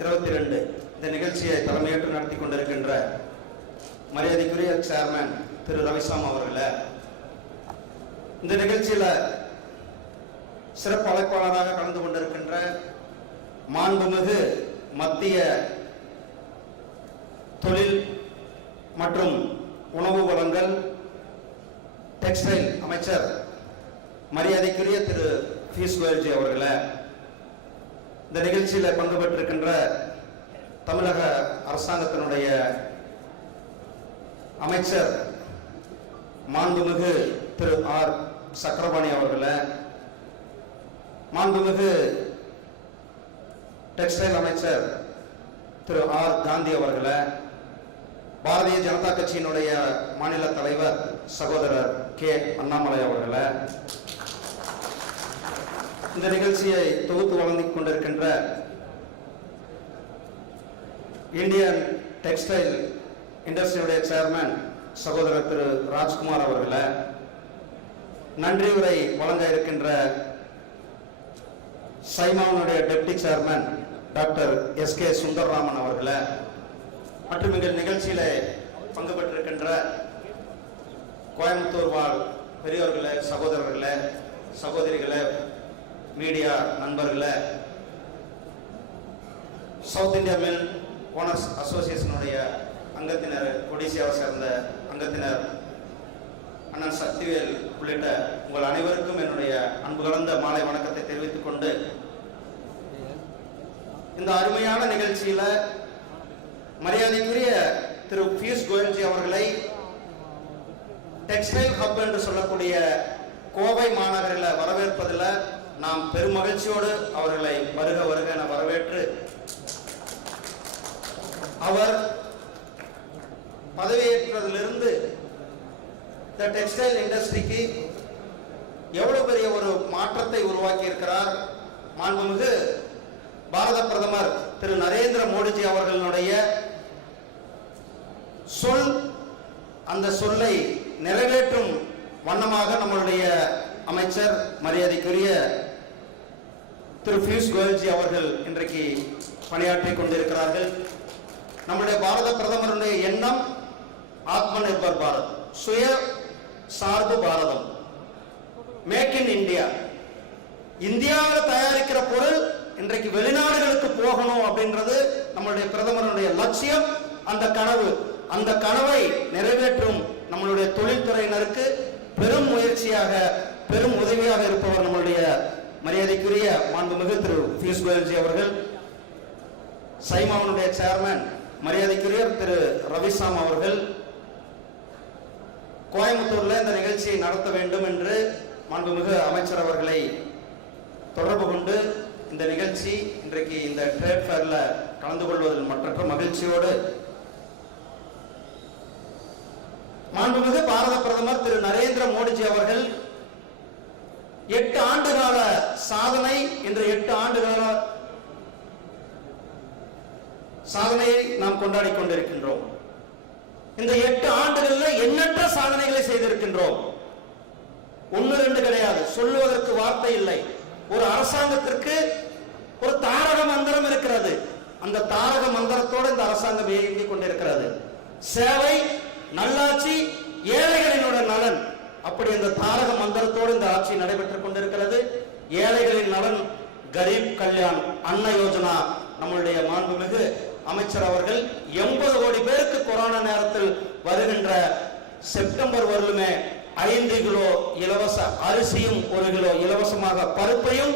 22 இந்த நிகழ்ச்சியை தலைமையேற்று நடத்தி கொண்டிருக்கின்ற மரியாதைக்குரிய சேர்மன் திரு ரவிசாம் அவர்களே, இந்த நிகழ்ச்சியில சிறப்பு அழைப்பாளராக கலந்து கொண்டிருக்கின்ற மாண்புமிகு மத்திய தொழில் மற்றும் உணவு வழங்கல் டெக்ஸ்டைல் அமைச்சர் மரியாதைக்குரிய திரு பியூஷ் கோயல்ஜி அவர்களே, இந்த நிகழ்ச்சியில் பங்கு பெற்றிருக்கின்ற தமிழக அரசாங்கத்தினுடைய அமைச்சர் மாண்புமிகு திரு ஆர் சக்கரபாணி அவர்களே, மாண்புமிகு டெக்ஸ்டைல் அமைச்சர் திரு ஆர் காந்தி அவர்களே, பாரதிய ஜனதா கட்சியினுடைய மாநில தலைவர் சகோதரர் கே அண்ணாமலை அவர்களே, இந்த நிகழ்ச்சியை தொகுத்து வழங்கிக் கொண்டிருக்கின்ற இந்தியன் டெக்ஸ்டைல் இண்டஸ்ட்ரியுடைய சேர்மன் சகோதரர் திரு ராஜ்குமார் அவர்களே, நன்றி உரை வழங்க இருக்கின்ற சைமாவுடைய deputy chairman doctor S K. Sundararaman அவர்களே, மற்றும் எங்கள் நிகழ்ச்சியில பங்கு பெற்றிருக்கின்ற கோயம்புத்தூர் வாழ் பெரியோர்களே, சகோதரர்களே, சகோதரிகளே, மீடியா நண்பர்களே, சவுத் இந்தியா மில் ஓனர்ஸ் அசோசியேஷனுடைய அங்கத்தினர், கொடிசியாவை சேர்ந்த அங்கத்தினர், அண்ணன் சக்திவேல் உள்ளிட்ட உங்கள் அனைவருக்கும் என்னுடைய அன்பு கலந்த மாலை வணக்கத்தை தெரிவித்துக் கொண்டு, இந்த அருமையான நிகழ்ச்சியில மரியாதைக்குரிய திரு பியூஷ் கோயல்ஜி அவர்களை டெக்ஸ்டைல் ஹப் என்று சொல்லக்கூடிய கோவை மாநகரில் வரவேற்பதில் நாம் பெரும் மகிழ்ச்சியோடு அவர்களை வருக வருக என வரவேற்று, அவர் பதவியேற்றதிலிருந்து இந்த டெக்ஸ்டைல் இண்டஸ்ட்ரிக்கு எவ்வளவு பெரிய ஒரு மாற்றத்தை உருவாக்கி இருக்கிறார். மாண்புமிகு பாரத பிரதமர் திரு நரேந்திர மோடிஜி அவர்களுடைய சொல், அந்த சொல்லை நிறைவேற்றும் வண்ணமாக நம்மளுடைய அமைச்சர் மரியாதைக்குரிய திரு பியூஷ் கோயல்ஜி அவர்கள் இன்றைக்கு பணியாற்றிக் கொண்டிருக்கிறார்கள். நம்முடைய பாரத பிரதமருடைய எண்ணம் ஆத்ம நிர்பர் பாரத், சுய சார்பு பாரதம், மேக் இன் இந்தியா. இந்தியாவில் தயாரிக்கிற பொருள் இன்றைக்கு வெளிநாடுகளுக்கு போகணும் அப்படின்றது நம்மளுடைய பிரதமருடைய லட்சியம். அந்த கனவை நிறைவேற்றும் நம்மளுடைய தொழில்துறையினருக்கு பெரும் முயற்சியாக, பெரும் உதவியாக இருப்பவர் நம்மளுடைய மரியாதைக்குரிய மாண்புமிகு திரு பியூஷ் கோயல்ஜி அவர்கள். சைமாவுடைய சேர்மன் மரியாதைக்குரிய திரு ரவிசாம் அவர்கள் கோயம்புத்தூர்ல இந்த நிகழ்ச்சியை நடத்த வேண்டும் என்று மாண்புமிகு அமைச்சர் அவர்களை தொடர்பு கொண்டு இந்த நிகழ்ச்சி இன்றைக்கு இந்த ட்ரேட் ஃபேர்ல கலந்து கொள்வதில் மற்றற்ற மகிழ்ச்சியோடு, மாண்புமிகு பாரத பிரதமர் திரு நரேந்திர மோடிஜி அவர்கள் 8 ஆண்டுகால சாதனை, இன்று 8 ஆண்டுகால சாதனையை நாம் கொண்டாடி கொண்டிருக்கின்றோம். இந்த 8 ஆண்டுகளில் எண்ணற்ற சாதனைகளை செய்திருக்கின்றோம். 1 2 கிடையாது, சொல்லுவதற்கு வார்த்தை இல்லை. ஒரு அரசாங்கத்திற்கு ஒரு தாரக மந்திரம் இருக்கிறது. அந்த தாரக மந்திரத்தோடு இந்த அரசாங்கம் இயங்கிக் கொண்டிருக்கிறது. சேவை, நல்லாட்சி, ஏழைகளினுடைய நலன், அப்படி இந்த தாரக மந்திரத்தோடு இந்த ஆட்சி நடைபெற்றுக் கொண்டிருக்கிறது. ஏழைகளின் நலன், கரீப் கல்யாண் அன்ன யோஜனா, நம்மளுடைய மாண்புமிகு அமைச்சர் அவர்கள் 80 கோடி பேருக்கு கொரோனா நேரத்தில் வருகின்ற செப்டம்பர் வரலுமே 5 கிலோ இலவச அரிசியும் 1 கிலோ இலவசமாக பருப்பையும்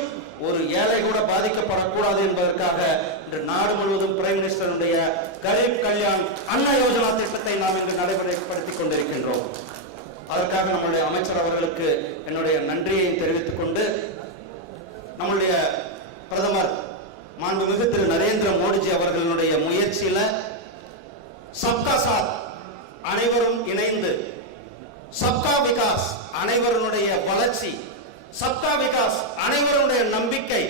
ஒரு ஏழை கூட பாதிக்கப்படக்கூடாது என்பதற்காக இன்று நாடு முழுவதும் பிரைம் மினிஸ்டருடைய கரீப் கல்யாண் அன்ன யோஜனா திட்டத்தை நாம் இன்று நடைமுறைப்படுத்திக் கொண்டிருக்கின்றோம். அதற்காக நம்முடைய அமைச்சர் அவர்களுக்கு என்னுடைய நன்றியை தெரிவித்துக் கொண்டு, நம்முடைய பிரதமர் மாண்புமிகு திரு நரேந்திர மோடிஜி அவர்களுடைய முயற்சியில சப்கா சாத், அனைவரும் இணைந்து, சப்கா விகாஸ், அனைவருடைய வளர்ச்சி, சப்கா விகாஸ், அனைவருடைய நம்பிக்கை,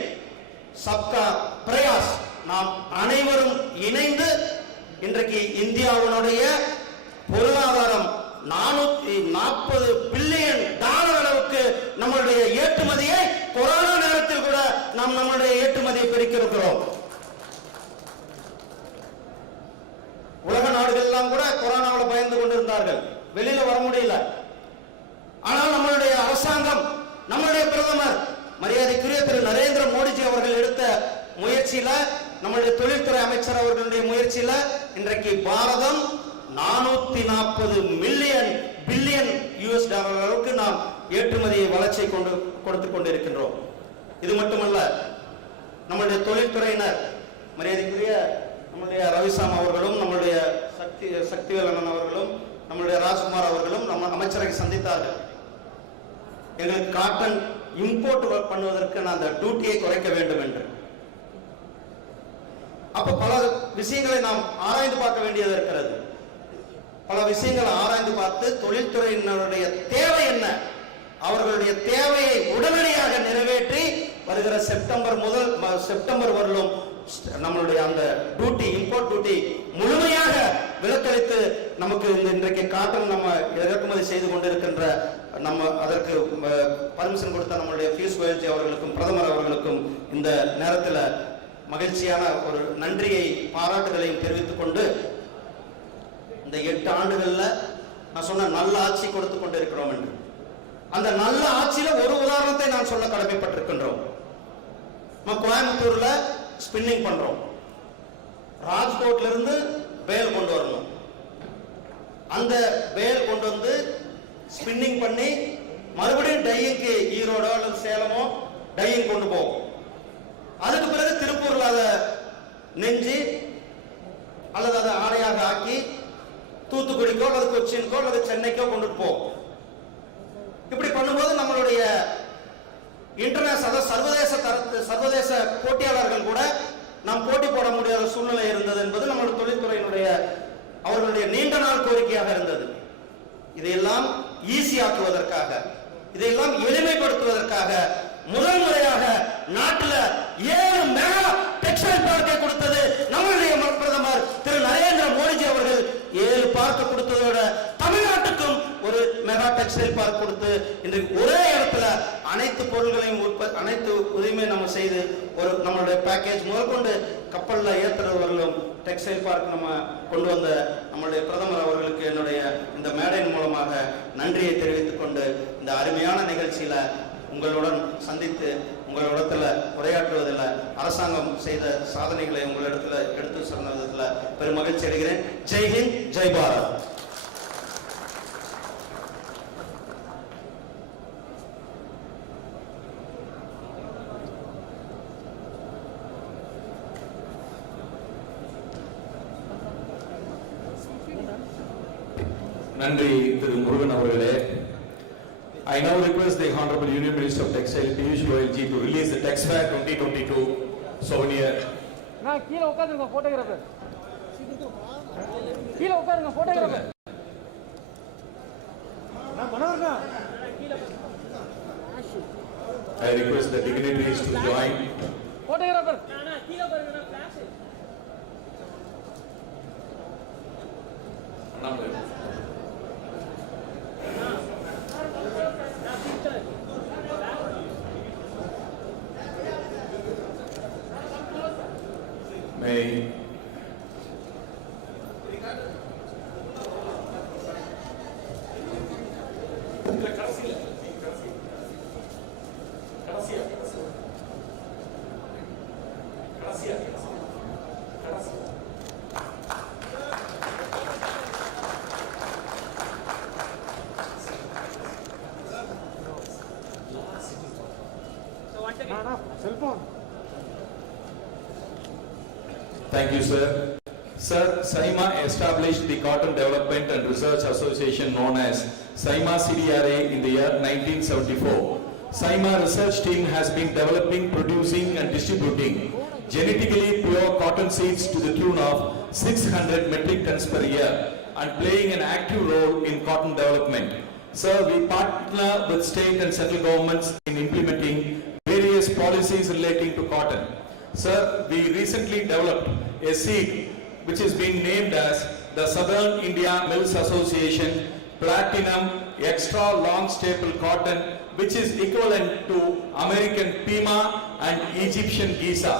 சப்கா பிரயாஸ், நாம் அனைவரும் இணைந்து இன்றைக்கு இந்தியாவினுடைய பொருளாதாரம் $440 பில்லியன் அளவுக்கு நம்மளுடைய ஏற்றுமதியை கொரோனா நேரத்தில் கூட நாம் நம்மளுடைய ஏற்றுமதியை பெருக்கியிருக்கிறோம். தொழிலாளர்கள் எல்லாம் கூட கொரோனாவில் பயந்து கொண்டிருந்தார்கள், வெளியில வர முடியல. ஆனால் நம்மளுடைய அரசாங்கம், நம்மளுடைய பிரதமர் மரியாதைக்குரிய திரு நரேந்திர மோடிஜி அவர்கள் எடுத்த முயற்சியில, நம்மளுடைய தொழில்துறை அமைச்சர் அவர்களுடைய முயற்சியில இன்றைக்கு பாரதம் 440 பில்லியன் US டாலர் அளவுக்கு நாம் ஏற்றுமதியை வளர்ச்சியை கொடுத்துக் கொண்டிருக்கின்றோம். இது மட்டுமல்ல, நம்மளுடைய தொழில்துறையினர் மரியாதைக்குரிய நம்முடைய ரவிசாம் அவர்களும், நம்மளுடைய சக்திவேல் அண்ணன் அவர்களும், நம்மளுடைய ராஜ்குமார் அவர்களும் நம்ம அமைச்சரை சந்தித்தார்கள். எங்களுக்கு காட்டன் இம்போர்ட் பண்ணுவதற்கு நான் அந்த டியூட்டியை குறைக்க வேண்டும் என்று. அப்ப பல விஷயங்களை நாம் ஆராய்ந்து பார்க்க வேண்டியது இருக்கிறது. பல விஷயங்களை ஆராய்ந்து பார்த்து தொழில்துறையினருடைய தேவை என்ன, அவர்களுடைய தேவையை உடனடியாக நிறைவேற்றி வருகிற செப்டம்பர் வரலும் நம்மளுடைய அந்த டியூட்டி, இம்போர்ட் டியூட்டி முழுமையாக விலக்களித்து நமக்கு இன்றைக்கு காட்டன் நம்ம இறக்குமதி செய்து கொண்டிருக்கின்ற நம்ம அதற்கு பர்மிஷன் கொடுத்த நம்மளுடைய பியூஷ் கோயல்ஜி அவர்களுக்கும் பிரதமர் அவர்களுக்கும் இந்த நேரத்தில் மகிழ்ச்சியான ஒரு நன்றியை பாராட்டுகளையும் தெரிவித்துக் கொண்டு, இந்த 8 ஆண்டுகள்ல நான் சொன்ன நல்ல ஆட்சி கொடுத்து கொண்டிருக்கிறோம் என்று, அந்த நல்ல ஆட்சியில ஒரு உதாரணத்தை நான் சொல்ல கடமைப்பட்டிருக்கின்றோம். நம்ம கோயம்புத்தூர்ல ஸ்பின்னிங் பண்றோம். ராஜ்கோட்ல இருந்து பேல் கொண்டு வரணும். அந்த பேல் கொண்டு வந்து ஸ்பின்னிங் பண்ணி மறுபடியும் டையிங்க்கு ஈரோடோ அல்லது சேலமோ டையிங் கொண்டு போவோம். அதுக்கு பிறகு திருப்பூர்ல அதை நெஞ்சு அல்லது அதை ஆடையாக ஆக்கி தூத்துக்குடிக்கோ அல்லது கொச்சின்கோ அல்லது சென்னைக்கோ கொண்டுட்டு போவோம். இப்படி பண்ணும்போது நம்மளுடைய இன்டர்நேஷனல் சர்வதேச போட்டியாளர்கள் கூட நாம் போட்டி போட முடியாத சூழ்நிலை இருந்தது என்பது நம்மளுடைய தொழில்துறையினுடைய அவர்களுடைய நீண்ட நாள் கோரிக்கையாக இருந்தது. இதையெல்லாம் ஈஸியாக்குவதற்காக, இதையெல்லாம் எளிமைப்படுத்துவதற்காக முதல் முறையாக நாட்டில் 7 மெகா டெக்ஸ்டைல் பார்க்கை கொடுத்தது நம்மளுடைய பிரதமர் திரு நரேந்திர மோடிஜி அவர்கள். 7 பார்க்க கொடுத்ததோட தமிழ்நாட்டுக்கும் ஒரு மெகா டெக்ஸ்டைல் பார்க் கொடுத்து இன்றைக்கு ஒரே இடத்துல அனைத்து பொருள்களையும் அனைத்து உதவியுமே நம்ம செய்து ஒரு நம்மளுடைய பேக்கேஜ் முதற்கொண்டு கப்பல்ல ஏற்றுறவர்களும் டெக்ஸ்டைல் பார்க் நம்ம கொண்டு வந்த நம்மளுடைய பிரதமர் அவர்களுக்கு என்னுடைய இந்த மேடையின் மூலமாக நன்றியை தெரிவித்துக் கொண்டு, இந்த அருமையான நிகழ்ச்சியில உங்களுடன் சந்தித்து உங்களிடத்துல உரையாற்றுவதில் அரசாங்கம் செய்த சாதனைகளை உங்களிடத்துல எடுத்து சொன்னதில் பெரும் மகிழ்ச்சி அடைகிறேன். ஜெய் ஹிந்த், ஜெய் பாரத். நன்றி திரு முருகன் அவர்களே. I now request the Honorable Union Minister of Textiles Piyush Goyal ji to release the Texfair 2022 souvenir. நான் கீழ உட்காருங்க போட்டோகிராஃபர். கீழ உட்காருங்க போட்டோகிராஃபர். நான் பண்ணறேன். I request the dignitaries to join. Photographer. நான் கீழ பாருங்க நான் flash. May Thank you, sir. Sir, SAIMA established the Cotton Development and Research Association known as SAIMA CDRA in the year 1974. SAIMA research team has been developing, producing and distributing genetically pure cotton seeds to the tune of 600 metric tons per year and playing an active role in cotton development. Sir, we partner with state and central governments in implementing various policies relating to cotton. Sir, we recently developed a seed which is being named as the Southern India Mills Association Platinum Extra Long Staple Cotton, which is equivalent to American Pima and Egyptian Giza.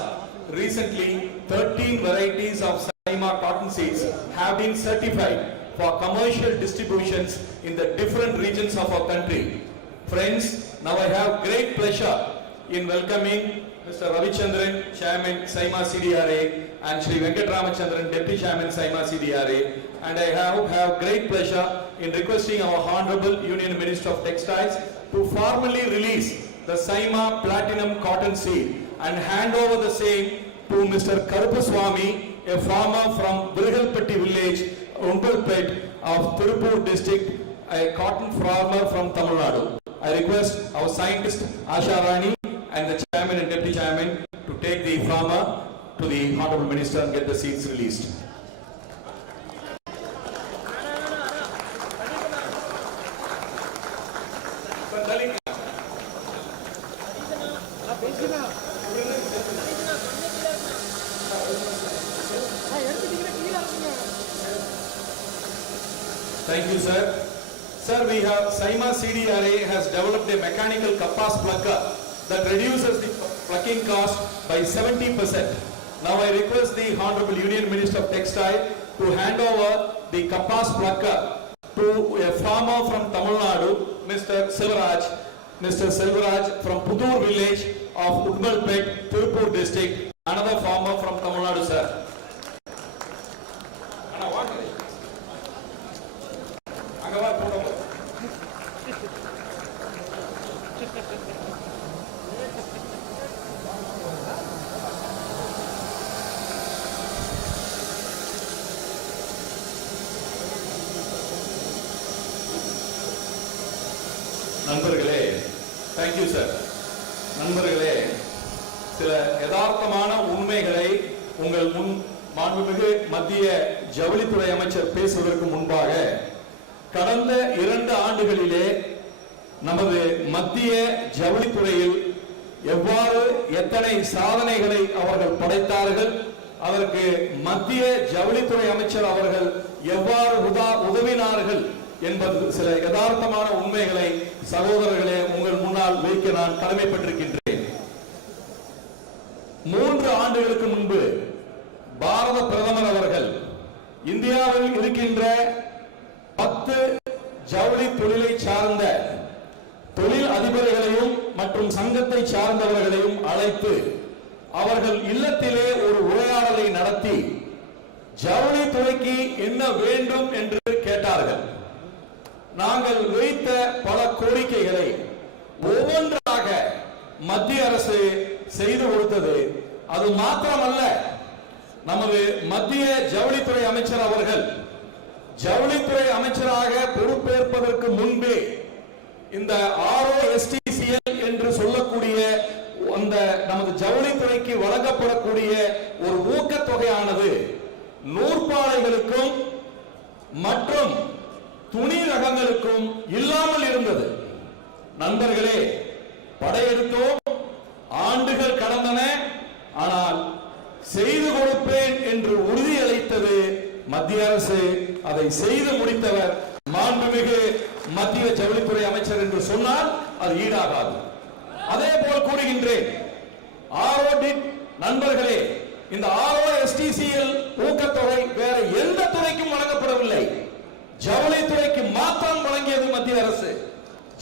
Recently, 13 varieties of Saima cotton seeds have been certified for commercial distributions in the different regions of our country. Friends, now I have great pleasure in welcoming Mr. Ravichandran, Chairman Saima CDRA, and Shri Venkatramachandran, Deputy Chairman Saima CDRA, and I have great pleasure in requesting our Honorable Union Minister of Textiles to formally release the Saima Platinum Cotton Seed and hand over the same to Mr. Karupaswamy, a farmer from Brigalpatti village, Coimbatore of Tirupur district, a cotton farmer from Tamil Nadu. I request our scientist Asha Rani and the chairman and deputy chairman to take the farmer to the Honorable Minister and get the seeds released. Thank you, sir. Sir, we have Saima CDRA has developed a mechanical kapas plucker that reduces the plucking cost by 70%. Now I request the Honorable Union Minister of Textile to hand over the kapas plucker to a farmer from Tamil Nadu, Mr. Selvaraj from Pudur village of Coimbatore, Tirupur district, another farmer from Tamil Nadu, sir. நண்பர்களே, thank you sir. நண்பர்களே, சில யதார்த்தமான உண்மைகளை உங்கள் முன் மாண்புமிகு மத்திய ஜவுளித்துறை அமைச்சர் பேசுவதற்கு முன்பாக, கடந்த 2 ஆண்டுகளிலே நமது மத்திய ஜவுளித்துறையில் எவ்வாறு எத்தனை சாதனைகளை அவர்கள் படைத்தார்கள், அதற்கு மத்திய ஜவுளித்துறை அமைச்சர் அவர்கள் எவ்வாறு உதவினார்கள் என்பது சில யதார்த்தமான உண்மைகளை சகோதரர்களே உங்கள் முன்னால் வைக்க நான் கடமைப்பட்டிருக்கின்றேன். 3 ஆண்டுகளுக்கு முன்பு பாரத பிரதமர் அவர்கள் இந்தியாவில் இருக்கின்ற 10 ஜவுளி தொழிலை சார்ந்த தொழில் அதிபர்களையும் மற்றும் சங்கத்தை சார்ந்தவர்களையும் அழைத்து அவர்கள் இல்லத்திலே ஒரு உரையாடலை நடத்தி ஜவுளி துறைக்கு என்ன வேண்டும் என்று கேட்டார்கள். நாங்கள் வைத்த பல கோரிக்கைகளை ஒவ்வொன்றாக மத்திய அரசு செய்து கொடுத்தது. அது மாத்திரமல்ல, நமது மத்திய ஜவுளித்துறை அமைச்சர் அவர்கள் ஜவுளித்துறை அமைச்சராக பொறுப்பேற்பதற்கு முன்பே இந்த ROSTCL என்று சொல்லக்கூடிய அந்த நமது ஜவுளித்துறைக்கு வழங்கப்படக்கூடிய ஒரு ஊக்கத்தொகையானது நூற்பாலைகளுக்கும் மற்றும் துணி ரகங்களுக்கும் இல்லாமல் இருந்தது. நண்பர்களே, படையெடுத்தோம், ஆண்டுகள் கடந்தன, ஆனால் செய்து கொடுப்பேன் என்று உறுதியளித்தது மத்திய அரசு. அதை செய்து முடித்தவர் மாண்புமிகு மத்திய ஜவுளித்துறை அமைச்சர் என்று சொன்னால் அது ஈடாகாது. அதே போல் கூறுகின்றேன், நண்பர்களே, இந்த ROSTCL ஊக்கத்தொகை வேற எந்த துறைக்கும் வழங்கப்படவில்லை, ஜவுளித்துறைக்கு மாத்திரம் வழங்கியது மத்திய அரசு.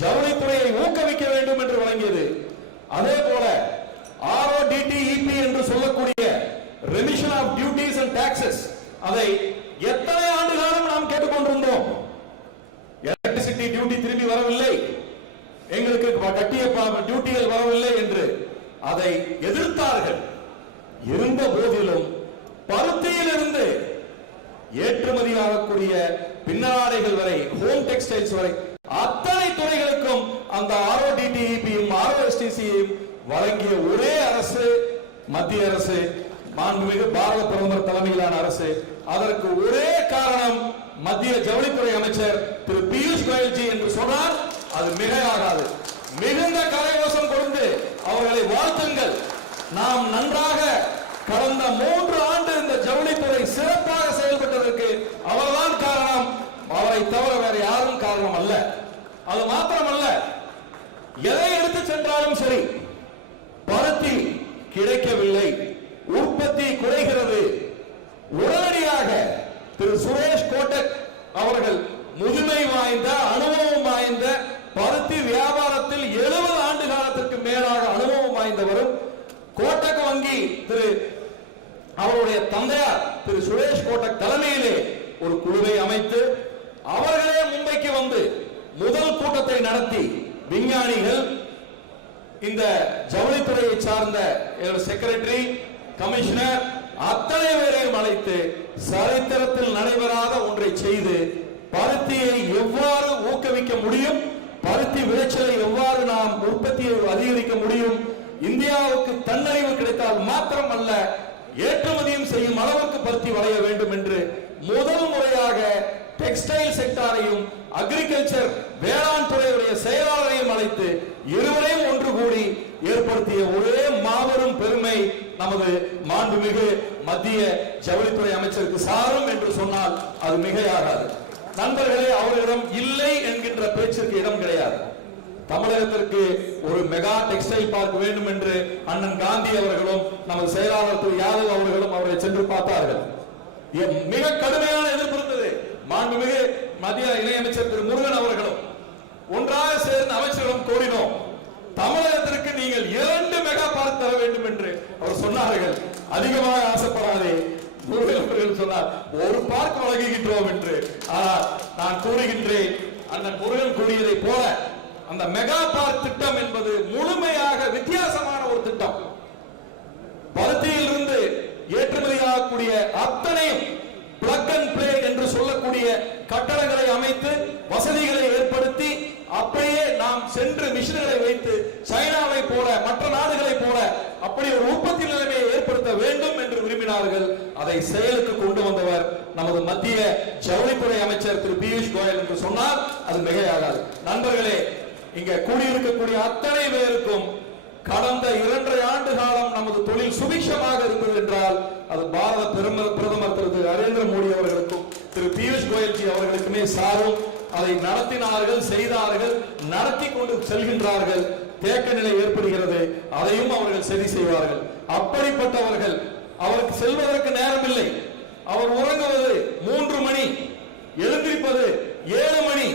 ஜவுளித்துறையை ஊக்குவிக்க வேண்டும் என்று வழங்கியது. அதே போல RODTEP என்று சொல்லக்கூடிய remission of duties and taxes, அதை எத்தனை ஆண்டு காலம் நாம் கேட்டுக்கொண்டிருந்தோம். எலக்ட்ரிசிட்டி டியூட்டி திரும்பி வரவில்லை, எங்களுக்கு கட்டிய டியூட்டிகள் வரவில்லை என்று அதை எதிர்த்தார்கள். இருந்த போதிலும் பருத்தியிலிருந்து ஏற்றுமதியாகக்கூடிய பின்னாடைகள் வரை, ஹோம் டெக்ஸ்டைல்ஸ் வரை அத்தனை துறைகளுக்கும் அந்த RODTEP-யும் ROSTCL-யும் வழங்கிய ஒரே அரசு மத்திய அரசு, மாண்புமிகு பாரத பிரதமர் தலைமையிலான அரசு. அதற்கு ஒரே காரணம் மத்திய ஜவுளித்துறை அமைச்சர் திரு பியூஷ் கோயல் ஜி என்று சொன்னால் அது மிகையாகாது. மிகுந்த கரகோஷம் கொடுத்து அவர்களை வாழ்த்துங்கள். நாம் நன்றாக கடந்த 3 ஆண்டு இந்த ஜவுளித்துறை சிறப்பாக செயல்பட்டதற்கு அவர்தான் காரணம், அவரை தவிர வேற யாரும் காரணம் அல்ல. அது மாத்திரமல்ல, எதை எடுத்து சென்றாலும் சரி, பருத்தி கிடைக்கவில்லை, உற்பத்தி குறைகிறது, உடனடியாக திரு சுரேஷ் கோட்டக் அவர்கள் முதுமை வாய்ந்த அனுபவம் வாய்ந்த பருத்தி வியாபாரத்தில் 70 ஆண்டு காலத்திற்கு மேலாக அனுபவம் வாய்ந்தவரும் கோட்டக் வங்கி திரு அவருடைய தந்தையார் திரு சுரேஷ் கோட்டக் தலைமையிலே ஒரு குழுவை அமைத்து அவர்களே மும்பைக்கு வந்து முதல் கூட்டத்தை நடத்தி விஞ்ஞானிகள், இந்த ஜவுளித்துறையை சார்ந்த செக்ரட்டரி, கமிஷனர் அத்தனை பேரையும் அழைத்து சரித்திரத்தில் நடைபெறாத ஒன்றை செய்து பருத்தியை எவ்வாறு ஊக்குவிக்க முடியும், பருத்தி விளைச்சலை எவ்வாறு நாம் உற்பத்தியை அதிகரிக்க முடியும், இந்தியாவுக்கு தன்னறிவு கிடைத்தால் மாத்திரம் அல்ல ஏற்றுமதியும் செய்யும் அளவுக்கு பருத்தி வளைய வேண்டும் என்று முதல் முறையாக டெக்ஸ்டைல் செக்டாரையும் அக்ரிகல்ச்சர் வேளாண் துறையுடைய செயலாளரையும் அழைத்து இருவரையும் ஒன்று கூடி ஏற்படுத்திய ஒரே மாபெரும் பெருமை நமது மாண்புமிகு மத்திய ஜவுளித்துறை அமைச்சருக்கு சாரும் என்று சொன்னால் அது மிகையாகாது. நண்பர்களே, அவர்களிடம் இல்லை என்கின்ற பேச்சிற்கு இடம் கிடையாது. தமிழகத்திற்கு ஒரு மெகா டெக்ஸ்டைல் பார்க் வேண்டும் என்று அண்ணன் காந்தி அவர்களும் நமது செயலாளர் திரு யாதவ் அவர்களும் அவரை சென்று பார்த்தார்கள். மிக கடுமையான எதிர்ப்பு இருந்தது. மாண்புமிகு மத்திய இணையமைச்சர் திரு முருகன் அவர்களும் ஒன்றாக சேர்ந்து அமைச்சர்களும் கோரினோம், தமிழகத்திற்கு நீங்கள் 2 மெகா பார்க் தர வேண்டும் என்று அவர் சொன்னார்கள். அதிகமாக ஆசைப்படாதே, முருகன் அவர்கள் சொன்னார் ஒரு பார்க் வழங்குகின்றோம் என்று. ஆனால் நான் கூறுகின்றேன், அண்ணன் முருகன் கூறியதை போல அந்த மெகா பார்க் திட்டம் என்பது முழுமையாக வித்தியாசமான ஒரு திட்டம். பருத்தியில் இருந்து ஏற்றுமதியாகக்கூடிய அத்தனையும் பிளக் அண்ட் பிளே என்று சொல்லக்கூடிய கட்டடங்களை அமைத்து வசதிகளை ஏற்படுத்தி அப்படியே நாம் சென்று மிஷின்களை வைத்து சைனாவை போல மற்ற நாடுகளை போல அப்படி ஒரு உற்பத்தி நிலைமையை ஏற்படுத்த வேண்டும் என்று விரும்பினார்கள். அதை செயலுக்கு கொண்டு வந்தவர் நமது மத்திய ஜவுளித்துறை அமைச்சர் திரு பியூஷ் கோயல் என்று சொன்னால் அது மிகையாகாது. நண்பர்களே, இங்க கூடியிருக்கக்கூடிய அத்தனை பேருக்கும் கடந்த 2.5 ஆண்டு காலம் நமது தொழில் சுபிக்ஷமாக இருந்தது என்றால் அது பாரத பிரதமர் திரு நரேந்திர மோடி அவர்களுக்கும் திரு பியூஷ் கோயல்ஜி அவர்களுக்குமே சாரும். அதை நடத்தினார்கள், செய்தார்கள், நடத்தி கொண்டு செல்கின்றார்கள். தேக்க நிலை ஏற்படுகிறது, அதையும் அவர்கள் சரி செய்வார்கள். அப்படிப்பட்டவர்கள், அவருக்கு செல்வதற்கு நேரம் இல்லை. அவர் உறங்குவது 3 மணி, எழுந்திருப்பது 7 மணி.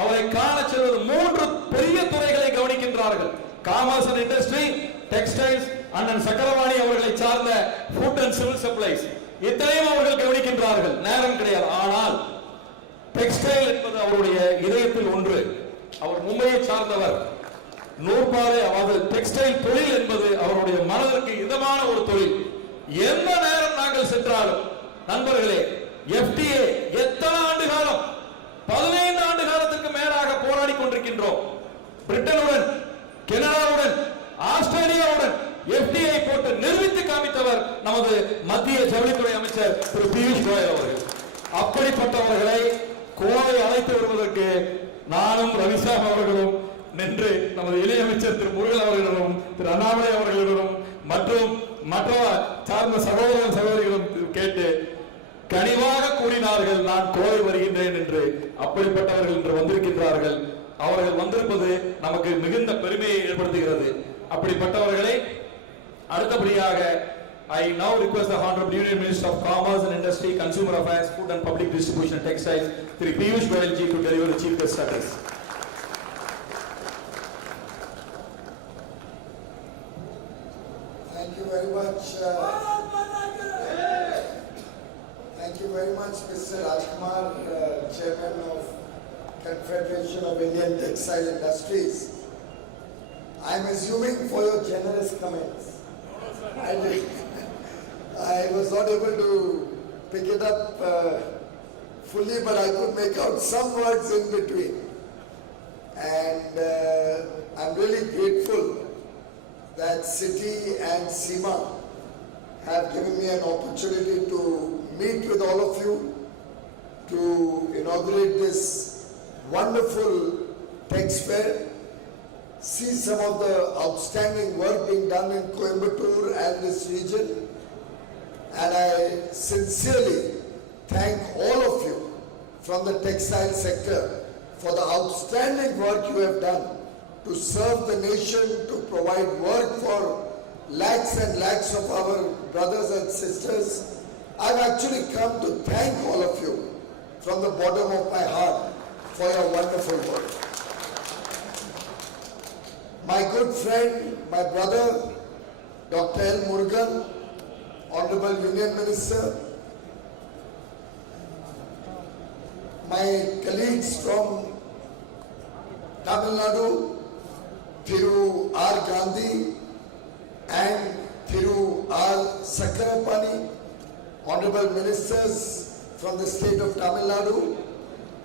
அவரை காண செல்வது 3 பெரிய துறைகளை கவனிக்கின்றார்கள். காமர்ஸ் அண்ட் இண்டஸ்ட்ரி, டெக்ஸ்டைல்ஸ், அண்ணன் சக்கரவாணி அவர்களை சார்ந்த ஃபுட் அண்ட் சிவில் சப்ளைஸ், இத்தனையும் அவர்கள் கவனிக்கின்றார்கள். நேரம் கிடையாது. ஆனால் டெக்ஸ்டைல் என்பது அவருடைய இதயத்தில் ஒன்று. அவர் மும்பையை சார்ந்தவர். நூற்பாலை, அதாவது டெக்ஸ்டைல் தொழில் என்பது அவருடைய மனதிற்கு இதமான ஒரு தொழில். எந்த நேரம் நாங்கள் சென்றாலும் நண்பர்களே, FTA எத்தனை ஆண்டு காலம், 15 ஆண்டு காலத்துக்கு மேலாக போராடி கொண்டிருக்கின்றோம். பிரிட்டனுடன், கனடாவுடன், ஆஸ்திரேலியாவுடன் FTA போட்டு நிரூபித்து காமித்தவர் நமது மத்திய ஜவுளித்துறை அமைச்சர் திரு பியூஷ் கோயல் அவர்கள். அப்படிப்பட்டவர்களை கோவை அழைத்து வருவதற்கு நானும் ரவிசாம் அவர்களும் நின்று நமது இணையமைச்சர் திரு முருகன் அவர்களிடம், திரு அண்ணாமலை அவர்களிடம் மற்றும் மற்ற சார்ந்த சகோதர சகோதரிகளும் கேட்டு கனிவாக கூறினார்கள், நான் கோவை வருகின்றேன் என்று. அப்படிப்பட்டவர்கள் இன்று வந்திருக்கின்றார்கள். அவர்கள் வந்திருப்பது நமக்கு மிகுந்த பெருமையை ஏற்படுத்துகிறது. அப்படிப்பட்டவர்களை அடுத்தபடியாக I now request the Honorable Union Minister of Commerce and Industry, Consumer Affairs, Food and Public Distribution and Textiles, Shri Piyush Goyal ji, to deliver the Chief Guest address. Thank you very much. Thank you very much, Mr. Rajkumar, Chairman of Confederation of Indian Textile Industries. I am assuming for your generous comments. I was not able to pick it up fully, but I could make out some words in between. And I'm really grateful that City and SEMA have given me an opportunity to meet with all of you to inaugurate this wonderful Tex Fair, see some of the outstanding work being done in Coimbatore and this region. And I sincerely thank all of you from the textile sector for the outstanding work you have done to serve the nation, to provide work for lakhs and lakhs of our brothers and sisters, I've actually come to thank all of you from the bottom of my heart for your wonderful work. My good friend, my brother, Dr. L. Murugan, Honorable Union Minister, my colleagues from Tamil Nadu, Thiru R. Gandhi and Thiru R. Sakarapani, Honorable Ministers from the state of Tamil Nadu.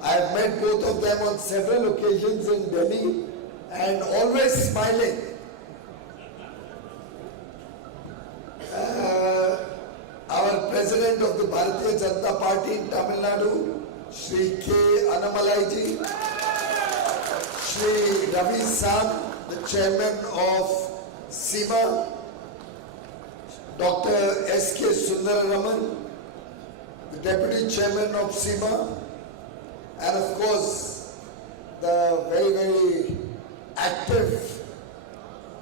I have met both of them on several occasions in Delhi and always smiling. Our President of the Bharatiya Janata Party in Tamil Nadu, Shri K. Annamalai ji, Shri Ravi San, the Chairman of SEMA, Dr. S. K. Sundararaman, the Deputy Chairman of SEMA, and of course, the very, very active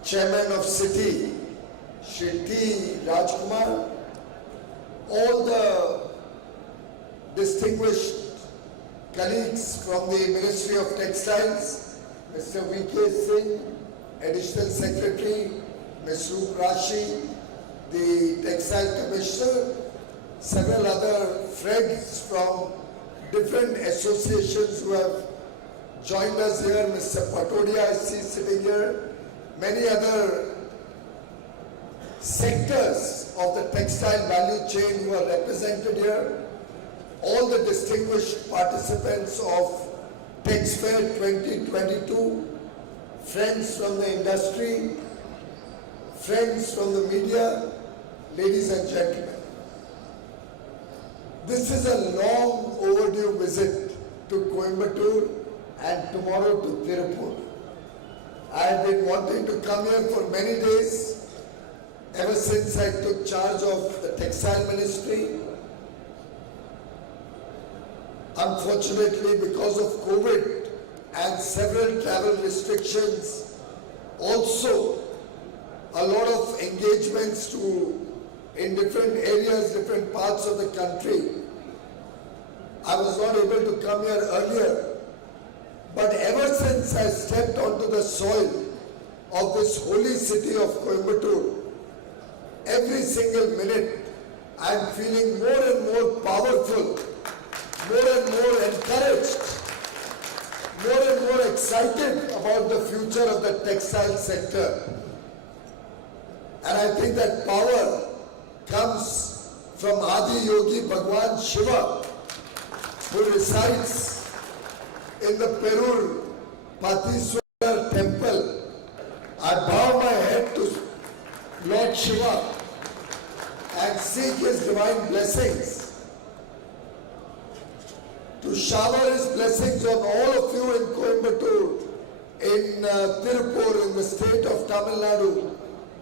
Chairman of City, Shri T. Rajkumar, all the distinguished colleagues from the Ministry of Textiles, Mr. V.K. Singh, Additional Secretary, Ms. Roop Rashi, the Textile Commissioner, several other friends from different associations who have joined us here, Mr. Patodia I see sitting here, many other sectors of the textile value chain who are represented here, all the distinguished participants of TexFair 2022, friends from the industry, friends from the media, ladies and gentlemen. This is a long overdue visit to Coimbatore and tomorrow to Tirupur. I have been wanting to come here for many days, ever since I took charge of the Textile Ministry. Unfortunately, because of COVID and several travel restrictions, also a lot of engagements in different areas, different parts of the country. I was not able to come here earlier, but ever since I stepped onto the soil of this holy city of Coimbatore, every single minute I am feeling more and more powerful, more and more encouraged, more and more excited about the future of the textile sector. And I think that power comes from Adi Yogi Bhagwan Shiva, who resides in the Perur Patiswar temple. I bow my head to Lord Shiva and seek his divine blessings, to shower his blessings on all of you in Coimbatore, in Tirupur, in the state of Tamil Nadu,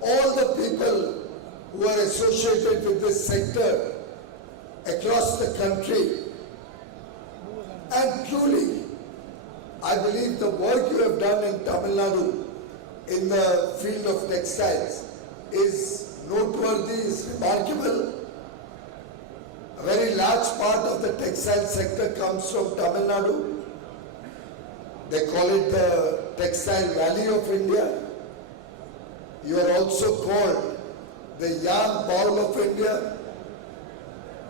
all the people who are associated with this sector across the country. And truly, I believe the work you have done in Tamil Nadu in the field of textiles is noteworthy, is remarkable. A very large part of the textile sector comes from Tamil Nadu. They call it the Textile Valley of India. You are also called the Yarn Bowl of India.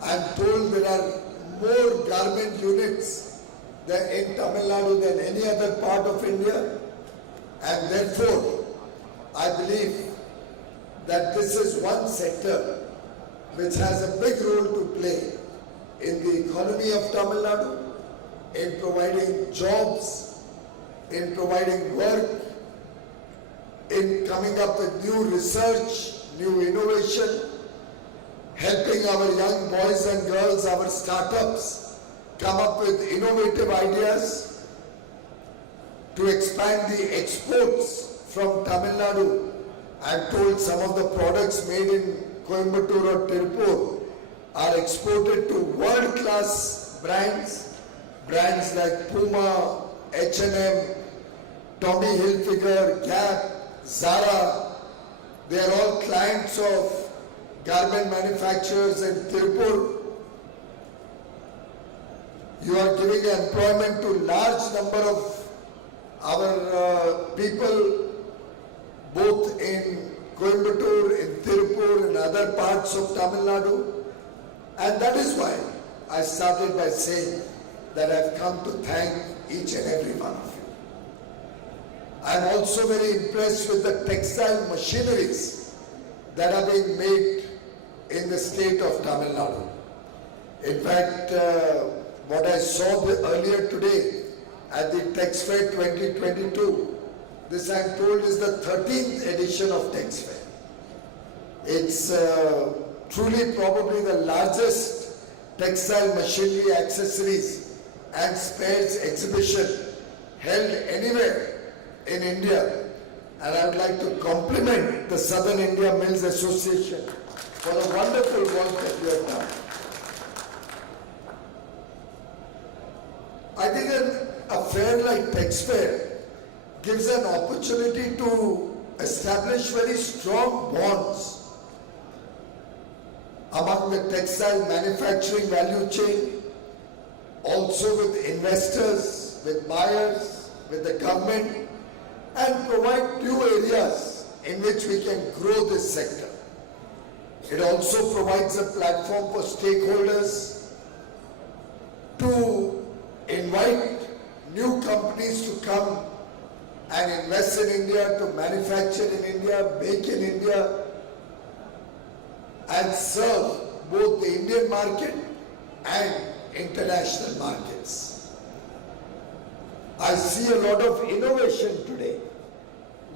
I am told there are more garment units in Tamil Nadu than any other part of India. And therefore, I believe that this is one sector which has a big role to play in the economy of Tamil Nadu, in providing jobs, in providing work, in coming up with new research, new innovation, helping our young boys and girls, our startups, come up with innovative ideas to expand the exports from Tamil Nadu. I'm told some of the products made in Coimbatore or Tirupur are exported to world-class brands like Puma, H&M, Tommy Hilfiger, Gap, Zara. They are all clients of garment manufacturers in Tirupur. You are giving employment to large number of our people, both in Coimbatore, in Tirupur, and other parts of Tamil Nadu. And that is why I started by saying that I've come to thank each and every one of you. I'm also very impressed with the textile machineries that are being made in the state of Tamil Nadu. In fact, what I saw earlier today at the Tex Fair 2022, this I'm told is the 13th edition of Tex Fair. It's truly probably the largest textile machinery, accessories and spares exhibition held anywhere in India. And I would like to compliment the Southern India Mills Association for the wonderful work that you have done. I think a fair like Tex Fair gives an opportunity to establish very strong bonds among the textile manufacturing value chain, also with investors, with buyers, with the government, and provide new areas in which we can grow this sector. It also provides a platform for stakeholders to invite new companies to come and invest in India, to manufacture in India, make in India, and serve both the Indian market and international markets. I see a lot of innovation today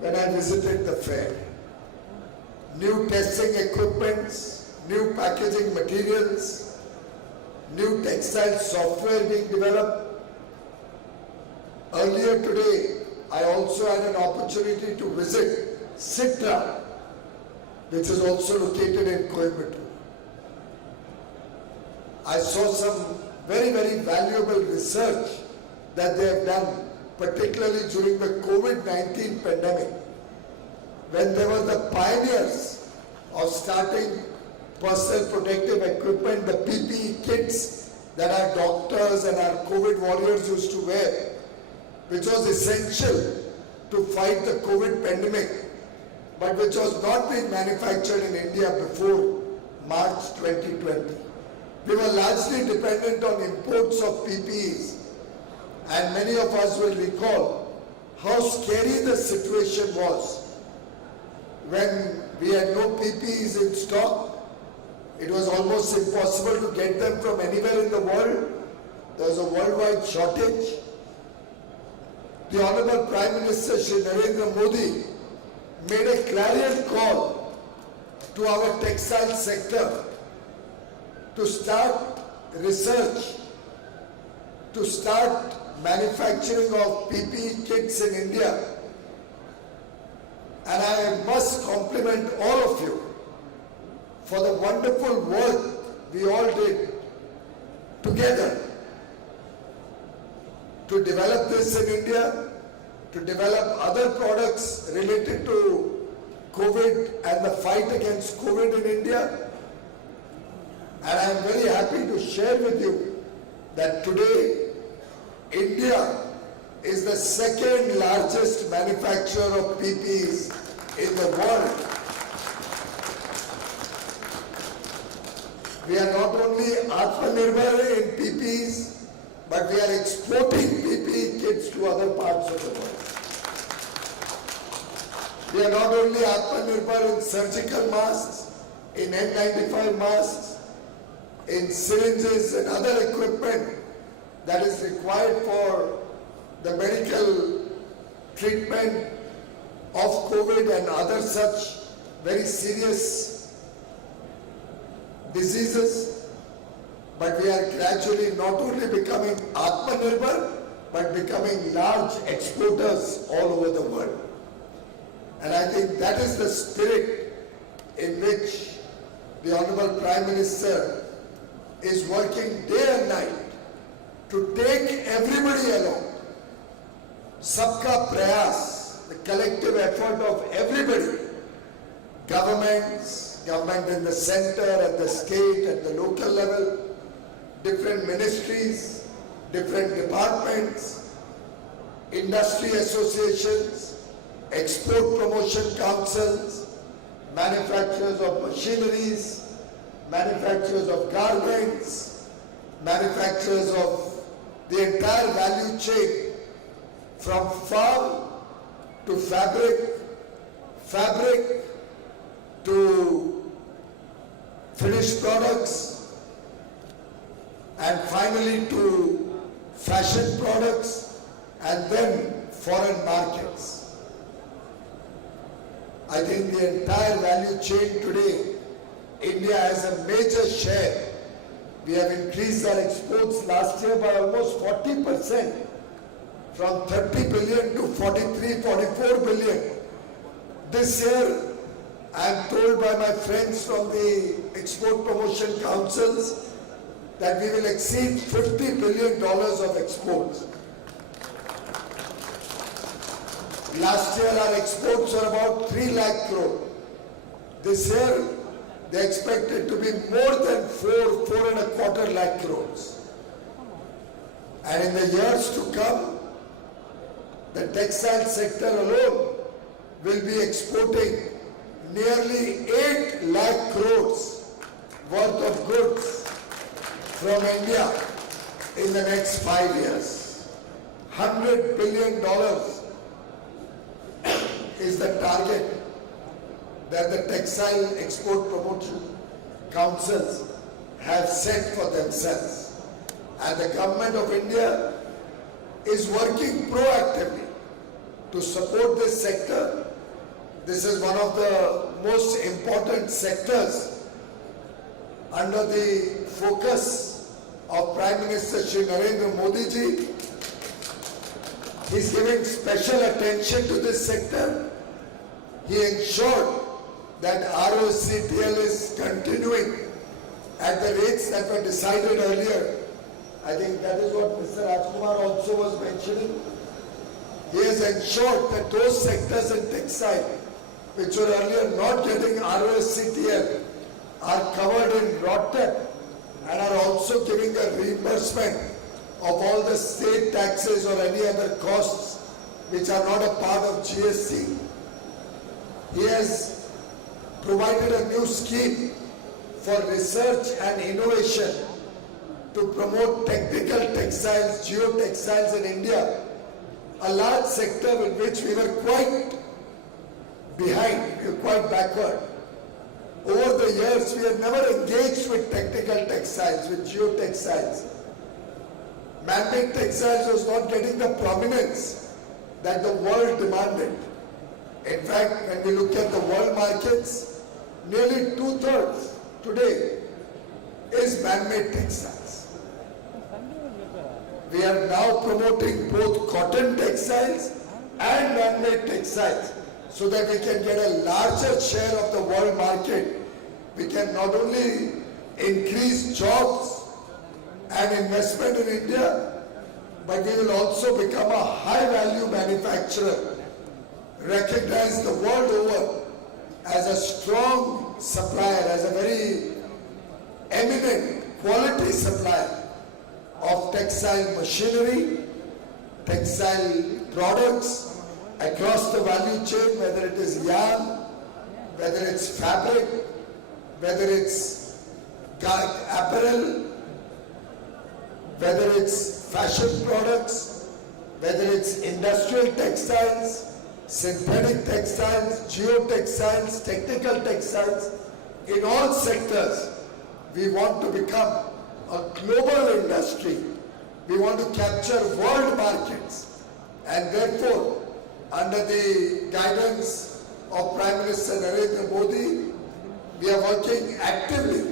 when I visited the fair. New testing equipments, new packaging materials, new textile software being developed. Earlier today, I also had an opportunity to visit Citra, which is also located in Coimbatore. I saw some very, very valuable research that they have done, particularly during the COVID-19 pandemic, when they were the pioneers of starting personal protective equipment, the PPE kits that our doctors and our COVID warriors used to wear, which was essential to fight the COVID pandemic, but which was not being manufactured in India before March 2020. We were largely dependent on imports of PPEs, and many of us will recall how scary the situation was when we had no PPEs in stock. It was almost impossible to get them from anywhere in the world. There was a worldwide shortage. The Honorable Prime Minister Shri Narendra Modi made a clarion call to our textile sector to start research, to start manufacturing of PPE kits in India. And I must compliment all of you for the wonderful work we all did together to develop this in India, to develop other products related to COVID and the fight against COVID in India. And I am very happy to share with you that today India is the second largest manufacturer of PPEs in the world. We are not only Atmanirbhar in PPEs, but we are exporting PPE kits to other parts of the world. We are not only Atmanirbhar in surgical masks, in N95 masks, in syringes and other equipment that is required for the medical treatment of COVID and other such very serious diseases, but we are gradually not only becoming Atmanirbhar, but becoming large exporters all over the world. And I think that is the spirit in which the Honorable Prime Minister is working day and night to take everybody along. Sabka Prayas, the collective effort of everybody, governments, government in the center, at the state, at the local level, different ministries, different departments, industry associations, export promotion councils, manufacturers of machineries, manufacturers of garments, manufacturers of the entire value chain from farm to fabric, fabric to finished products, and finally to fashion products, and then foreign markets. I think the entire value chain today, India has a major share. We have increased our exports last year by almost 40%, from 30 billion to 43, 44 billion. This year, I am told by my friends from the export promotion councils that we will exceed $50 billion of exports. Last year our exports were about 3 lakh crore. This year they expected to be more than 4.25 lakh crores. And in the years to come, the textile sector alone will be exporting nearly 8 lakh crores worth of goods from India in the next 5 years. $100 billion is the target that the textile export promotion councils have set for themselves. And the government of India is working proactively to support this sector. This is one of the most important sectors under the focus of Prime Minister Shri Narendra Modi ji. He's giving special attention to this sector. He ensured that ROCTL is continuing at the rates that were decided earlier. I think that is what Mr. Rajkumar also was mentioning. He has ensured that those sectors in textile which were earlier not getting ROCTL are covered in ROTTEP and are also giving a reimbursement of all the state taxes or any other costs which are not a part of GST. He has provided a new scheme for research and innovation to promote technical textiles, geotextiles in India, a large sector in which we were quite behind, we were quite backward. Over the years, we have never engaged with technical textiles, with geotextiles. Man-made textiles was not getting the prominence that the world demanded. In fact, when we look at the world markets, nearly 2/3 today is man-made textiles. We are now promoting both cotton textiles and man-made textiles so that we can get a larger share of the world market. We can not only increase jobs and investment in India, but we will also become a high-value manufacturer, recognized the world over as a strong supplier, as a very eminent quality supplier of textile machinery, textile products across the value chain, whether it is yarn, whether it's fabric, whether it's apparel, whether it's fashion products, whether it's industrial textiles, synthetic textiles, geotextiles, technical textiles. In all sectors, we want to become a global industry. We want to capture world markets. And therefore, under the guidance of Prime Minister Narendra Modi, we are working actively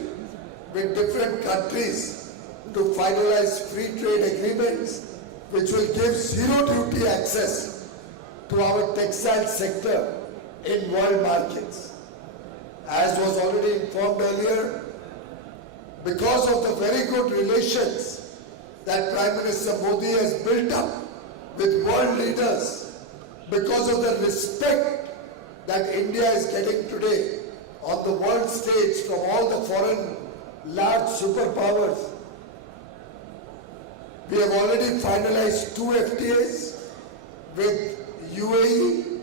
with different countries to finalize free trade agreements which will give zero duty access to our textile sector in world markets. As was already informed earlier, because of the very good relations that Prime Minister Modi has built up with world leaders, because of the respect that India is getting today on the world stage from all the foreign large superpowers. We have already finalized 2 FTAs with UAE,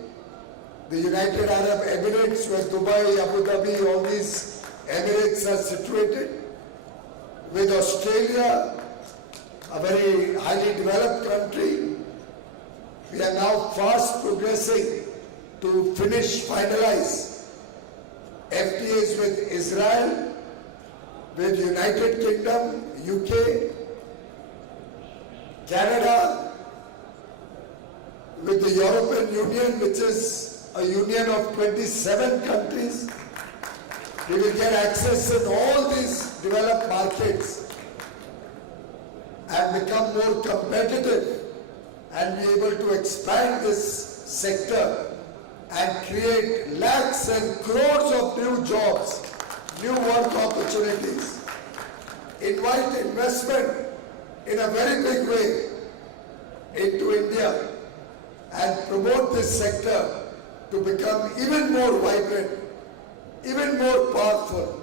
the United Arab Emirates, where Dubai, Abu Dhabi, all these Emirates are situated, with Australia, a very highly developed country. We are now fast progressing to finalize FTAs with Israel, with United Kingdom, UK, Canada, with the European Union, which is a union of 27 countries. We will get access in all these developed markets and become more competitive and be able to expand this sector and create lakhs and crores of new jobs, new work opportunities, invite investment in a very big way into India and promote this sector to become even more vibrant, even more powerful,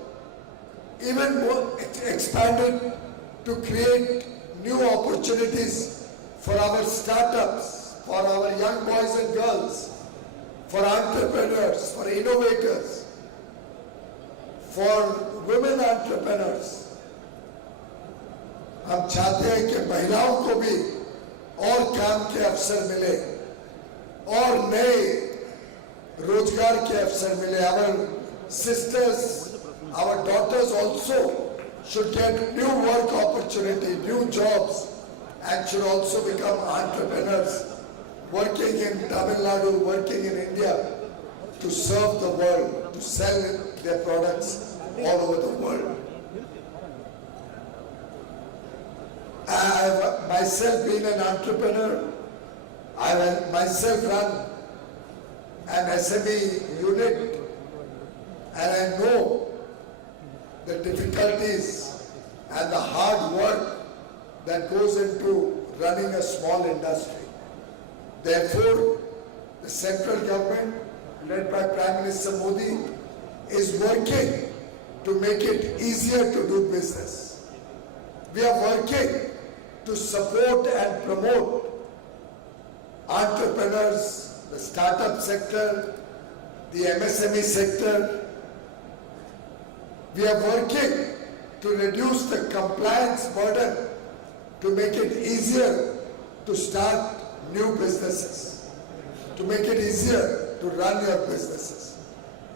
even more expanded, to create new opportunities for our startups, for our young boys and girls, for entrepreneurs, for innovators, for women entrepreneurs. हम चाहते हैं कि महिलाओं को भी और काम के अवसर मिले और नए रोजगार के अवसर मिले. Our sisters, our daughters also should get new work opportunity, new jobs, and should also become entrepreneurs, working in Tamil Nadu, working in India, to serve the world, to sell their products all over the world. I have myself been an entrepreneur. I have myself run an SME unit, and I know the difficulties and the hard work that goes into running a small industry. Therefore, the central government, led by Prime Minister Modi, is working to make it easier to do business. We are working to support and promote entrepreneurs, the startup sector, the MSME sector. We are working to reduce the compliance burden, to make it easier to start new businesses, to make it easier to run your businesses.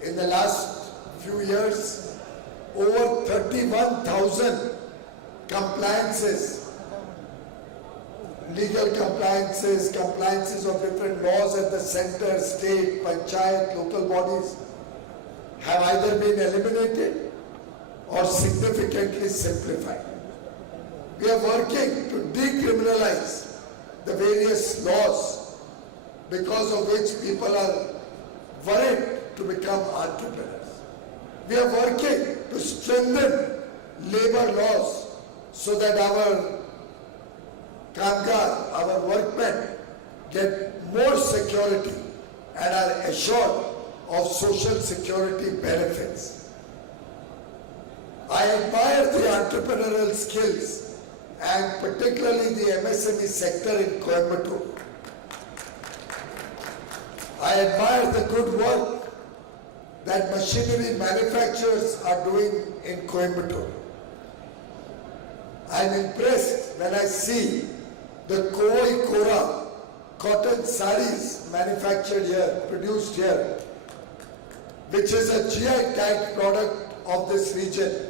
In the last few years, over 31,000 compliances, legal compliances, compliances of different laws at the center, state, panchayat, local bodies have either been eliminated or significantly simplified. We are working to decriminalize the various laws because of which people are worried to become entrepreneurs. We are working to strengthen labor laws so that our kamgar, our workmen, get more security and are assured of social security benefits. I admire the entrepreneurial skills and particularly the MSME sector in Coimbatore. I admire the good work that machinery manufacturers are doing in Coimbatore. I am impressed when I see the Koi Kora cotton sarees manufactured here, produced here, which is a GI tagged product of this region.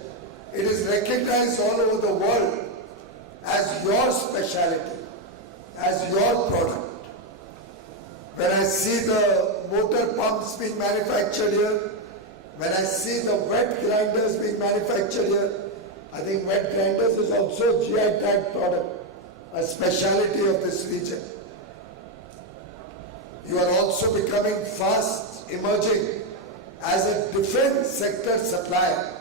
It is recognized all over the world as your specialty, as your product. When I see the motor pumps being manufactured here, when I see the wet grinders being manufactured here, I think wet grinders is also a GI tagged product, a specialty of this region. You are also becoming fast emerging as a defense sector supplier.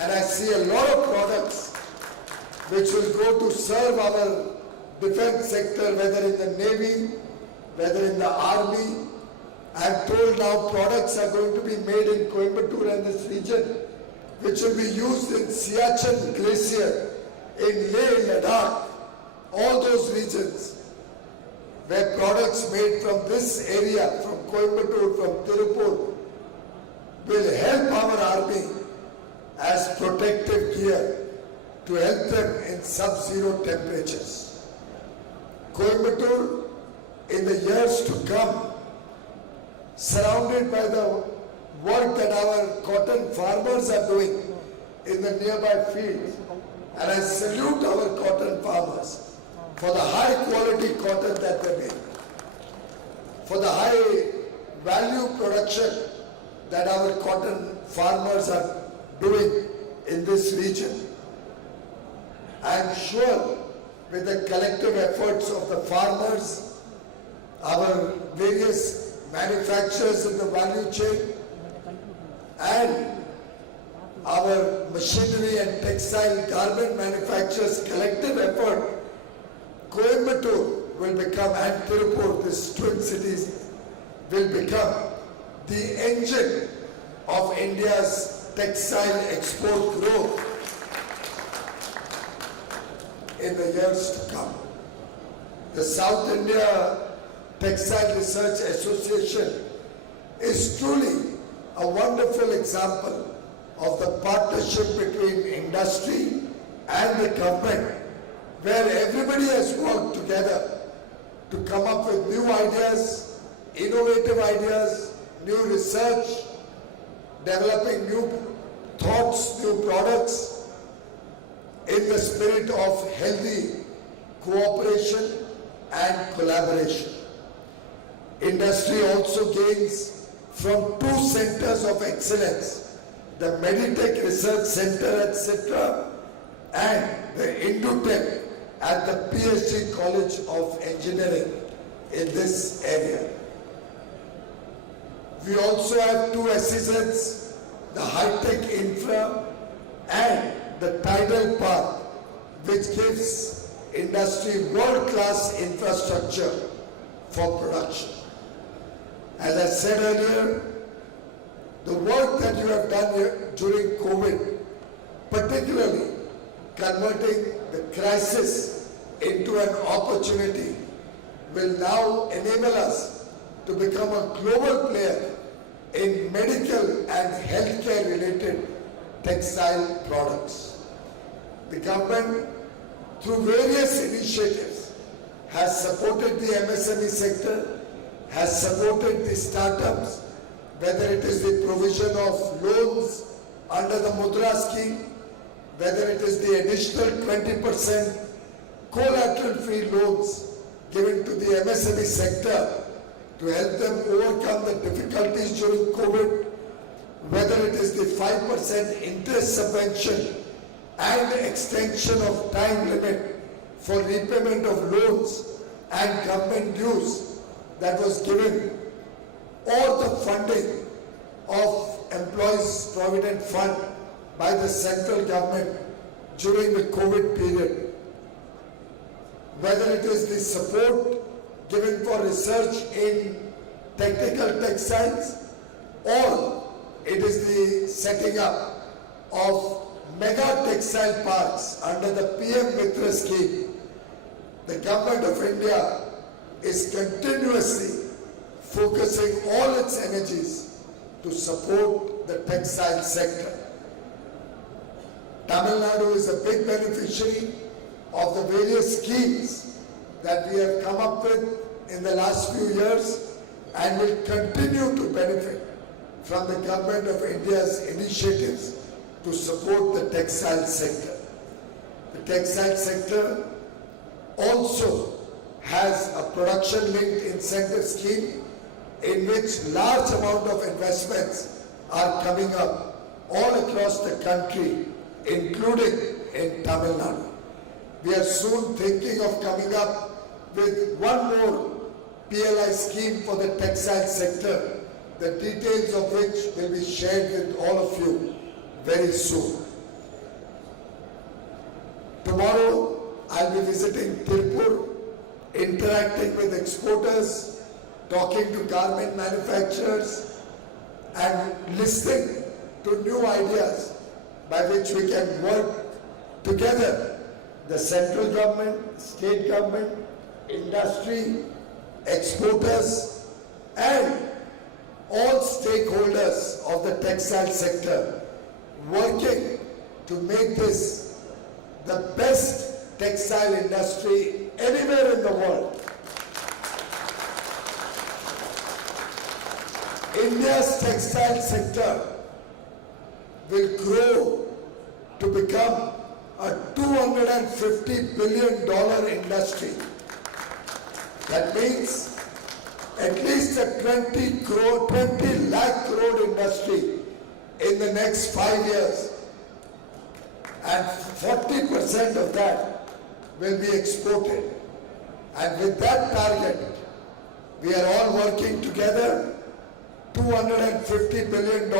And I see a lot of products which will go to serve our defense sector, whether in the Navy, whether in the Army, I am told now products are going to be made in Coimbatore and this region, which will be used in Siachen Glacier, in Leh, Ladakh, all those regions where products made from this area, from Coimbatore, from Tirupur, will help our army as protective gear to help them in sub-zero temperatures. Coimbatore, in the years to come, surrounded by the work that our cotton farmers are doing in the nearby fields, and I salute our cotton farmers for the high quality cotton that they make, for the high value production that our cotton farmers are doing in this region. I am sure with the collective efforts of the farmers, our various manufacturers in the value chain, and our machinery and textile garment manufacturers' collective effort, Coimbatore will become, and Tirupur, these twin cities, will become the engine of India's textile export growth in the years to come. The South India Textile Research Association is truly a wonderful example of the partnership between industry and the government, where everybody has worked together to come up with new ideas, innovative ideas, new research, developing new thoughts, new products in the spirit of healthy cooperation and collaboration. Industry also gains from two centers of excellence, the Meditech Research Center at Citra and the Indutech at the PhD College of Engineering in this area. We also have two SEZs, the High-Tech Infra and the Tidal Park, which gives industry world-class infrastructure for production. As I said earlier, the work that you have done here during COVID, particularly converting the crisis into an opportunity, will now enable us to become a global player in medical and healthcare related textile products. The government, through various initiatives, has supported the MSME sector, has supported the startups, whether it is the provision of loans under the Mudra scheme, whether it is the additional 20% collateral-free loans given to the MSME sector to help them overcome the difficulties during COVID, whether it is the 5% interest subvention and extension of time limit for repayment of loans and government dues that was given, or the funding of Employees Provident Fund by the central government during the COVID period, whether it is the support given for research in technical textiles, or it is the setting up of mega textile parks under the PM Mitra scheme. The government of India is continuously focusing all its energies to support the textile sector. Tamil Nadu is a big beneficiary of the various schemes that we have come up with in the last few years and will continue to benefit from the government of India's initiatives to support the textile sector. The textile sector also has a production-linked incentive scheme in which large amount of investments are coming up all across the country, including in Tamil Nadu. We are soon thinking of coming up with one more PLI scheme for the textile sector, the details of which will be shared with all of you very soon. Tomorrow I'll be visiting Tirupur, interacting with exporters talking to garment manufacturers and listening to new ideas by which we can work together, the central government, state government, industry, exporters, and all stakeholders of the textile sector working to make this the best textile industry anywhere in the world. India's textile sector will grow to become a $250 billion industry. That means at least a 20 lakh crore industry in the next 5 years. And 40% of that will be exported. And with that target, we are all working together. $250 billion,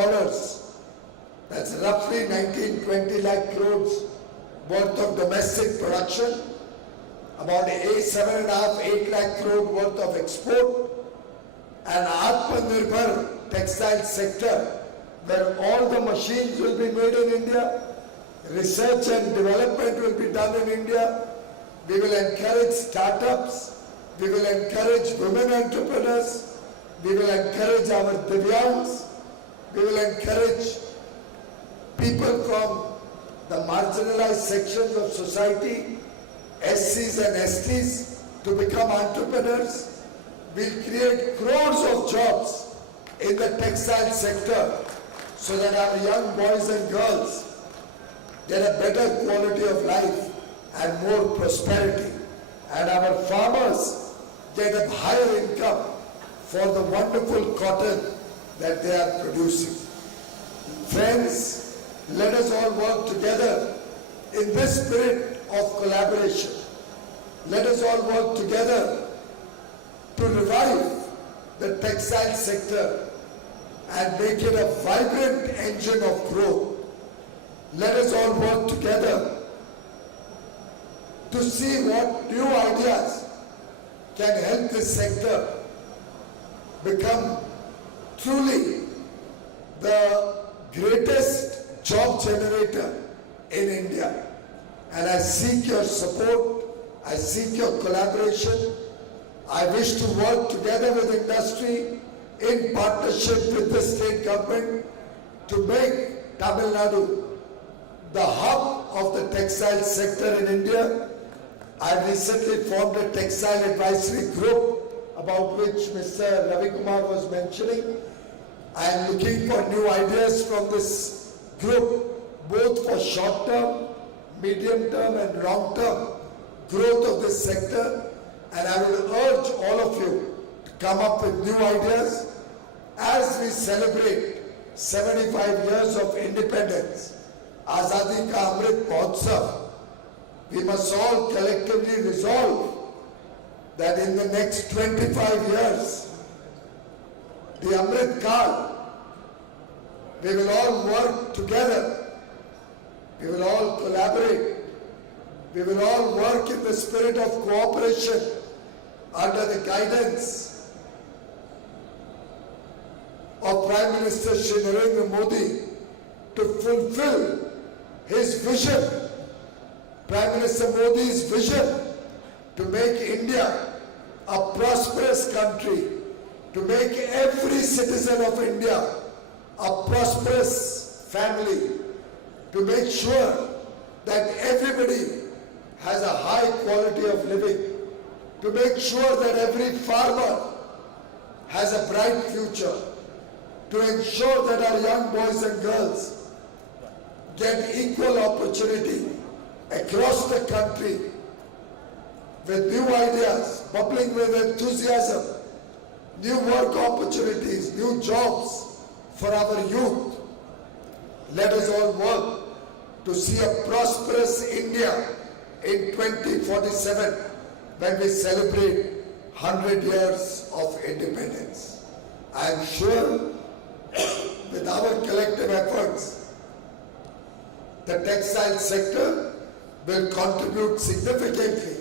that's roughly 19-20 lakh crores worth of domestic production, about 7.5-8 lakh crore worth of export, and Atmanirbhar textile sector, where all the machines will be made in India, research and development will be done in India. We will encourage startups, we will encourage women entrepreneurs, we will encourage our Divyangs, we will encourage people from the marginalized sections of society, SCs and STs, to become entrepreneurs. We'll create crores of jobs in the textile sector so that our young boys and girls get a better quality of life and more prosperity. And our farmers get a higher income for the wonderful cotton that they are producing. Friends, let us all work together in this spirit of collaboration. Let us all work together to revive the textile sector and make it a vibrant engine of growth. Let us all work together to see what new ideas can help this sector become truly the greatest job generator in India. And I seek your support, I seek your collaboration. I wish to work together with industry in partnership with the state government to make Tamil Nadu the hub of the textile sector in India. I recently formed a textile advisory group about which Mr. Ravi Kumar was mentioning. I am looking for new ideas from this group, both for short-term, medium-term and long-term growth of this sector. And I will urge all of you to come up with new ideas as we celebrate 75 years of independence. Azadi Ka Amrit Mahotsav. We must all collectively resolve that in the next 25 years, the Amrit Kal, we will all work together, we will all collaborate, we will all work in the spirit of cooperation under the guidance of Prime Minister Shri Narendra Modi to fulfill his vision, Prime Minister Modi's vision to make India a prosperous country, to make every citizen of India a prosperous family, to make sure that everybody has a high quality of living, to make sure that every farmer has a bright future, to ensure that our young boys and girls get equal opportunity across the country with new ideas, bubbling with enthusiasm, new work opportunities, new jobs for our youth. Let us all work to see a prosperous India in 2047 when we celebrate 100 years of independence. I am sure with our collective efforts, the textile sector will contribute significantly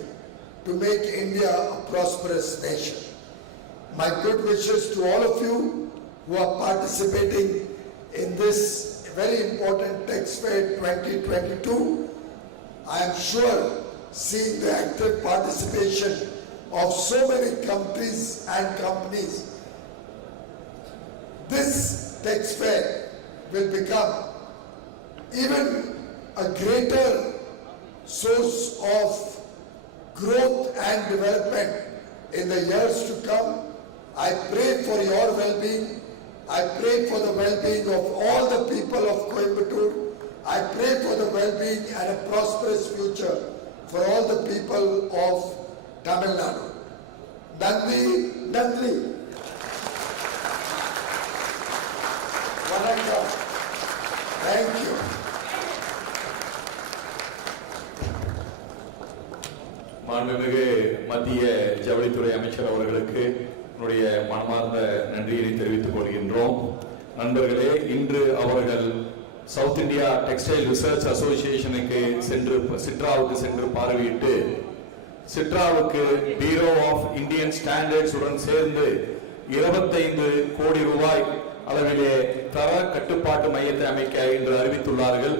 to make India a prosperous nation. my good wishes to all of you who are participating in this very important Tex Fair 2022. I am sure, seeing the active participation of so many countries and companies, this Tex Fair will become even a greater source of growth and development in the years to come. I pray for your well-being. I pray for the well-being of all the people of Coimbatore. I pray for the well-being and a prosperous future for all the people of Tamil Nadu. Nandri, Nandri. Vanakkam. Thank you. மாண்புமிகு மத்திய ஜவுளித்துறை அமைச்சர் அவர்களுக்கு என்னுடைய மனமார்ந்த நன்றியை தெரிவித்துக் கொள்கின்றோம். நண்பர்களே, இன்று அவர்கள் சவுத் இந்தியா டெக்ஸ்டைல் ரிசர்ச் அசோசியேஷனுக்கு சிட்ராவுக்கு சென்று பார்வையிட்டு சிட்ராவுக்கு பியூரோ ஆஃப் இந்தியன் ஸ்டாண்டர்ட்ஸ் உடன் சேர்ந்து 25 கோடி ரூபாய் அளவிலே தர கட்டுப்பாட்டு மையத்தை அமைக்க இன்று அறிவித்துள்ளார்கள்.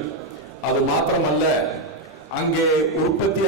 அது மாத்திரமல்ல, அங்கே உற்பத்தி